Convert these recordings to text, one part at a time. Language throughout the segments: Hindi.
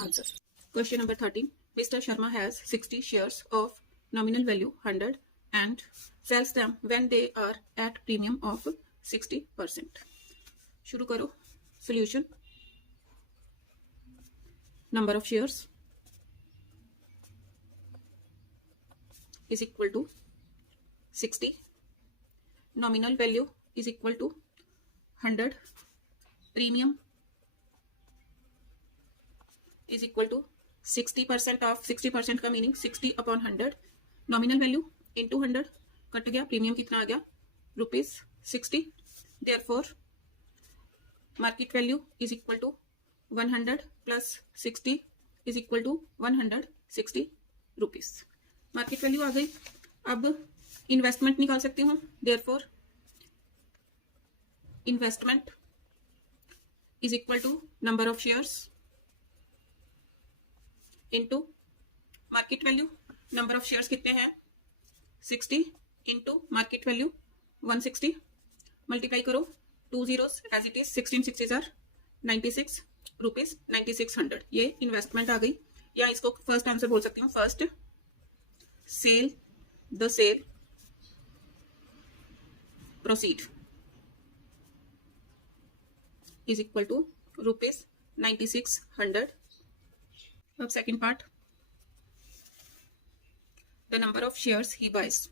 Answer. Question number 13. Mr. Sharma has 60 shares of nominal value 100 and sells them when they are at premium of 60%. शुरू करो. Solution. Number of shares is equal to 60. Nominal value is equal to 100. Premium is equal to 60% of 60% का meaning 60 upon 100. Nominal value into 100 cut गया. प्रीमियम कितना आ गया? ₹60. Therefore market value is equal to 100 plus 60 is equal to 160 rupees. Market value आ गई. अब इन्वेस्टमेंट निकाल सकती हूँ. Therefore investment is equal to number of shares into market value. Number of shares कितने हैं? 60 इंटू मार्केट वैल्यू 160. मल्टीप्लाई करो 2 zeros as it is. 16 6s are 96 rupees 9600. ये इन्वेस्टमेंट आ गई. या इसको फर्स्ट आंसर बोल सकती हूँ. First sale the sale proceed is equal to ₹9600. अब second part. The number of shares he buys.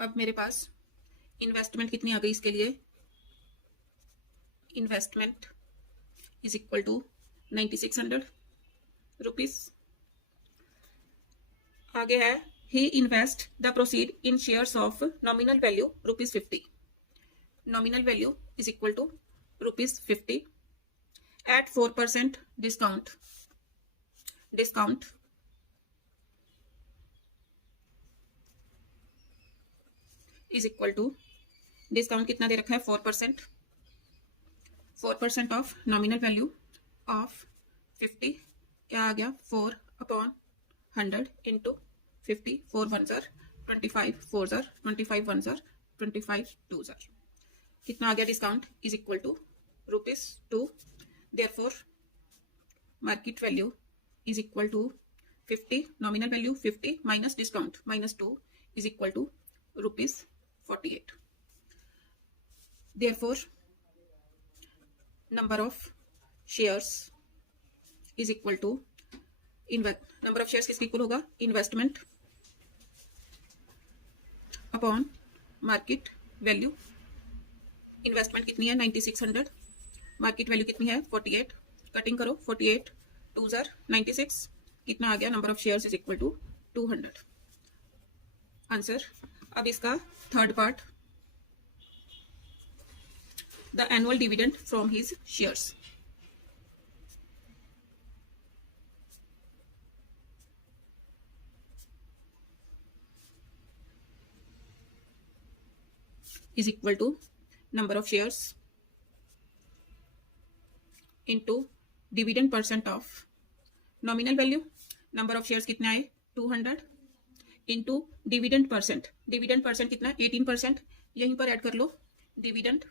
अब मेरे पास इन्वेस्टमेंट कितनी आ गई इसके लिए? Investment is equal to 9600 rupees. आगे है he invest the proceed in shares of nominal value ₹50. nominal value is equal to ₹50 at 4% discount is equal to discount कितना दे रखा है? 4%. 4% ऑफ nominal value of 50 क्या आ गया? 4 upon 100 into 50. 4 1s are 25, 4s are 25, 1s are 25, 2s are. कितना आ गया? Discount is equal to ₹2. Therefore market value is equal to 50. Nominal value 50 minus discount -2 is equal to ₹48. Therefore number of shares is equal to number of shares किसके इक्वल होगा? Investment upon market value. Investment कितनी है? 9600. मार्केट वैल्यू कितनी है? 48. कटिंग करो. 48 2s are 96. कितना आ गया? Number of shares is equal to 200. Answer. अब इसका third part. The annual dividend from his shares. Is equal to number of shares into dividend percent of nominal value. Number of shares कितने आए? 200 into dividend percent. Dividend percent कितना? 18%. यहीं पर ऐड कर लो. Dividend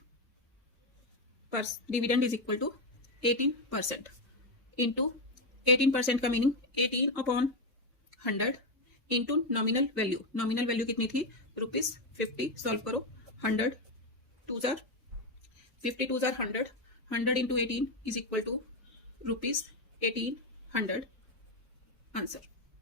is equal to 18% into 18% का meaning 18 upon 100 into nominal value. Nominal value कितनी थी? ₹50. सॉल्व करो. 100 2s are 50, 2s are 100. 100 into 18 is equal to ₹1800. Answer.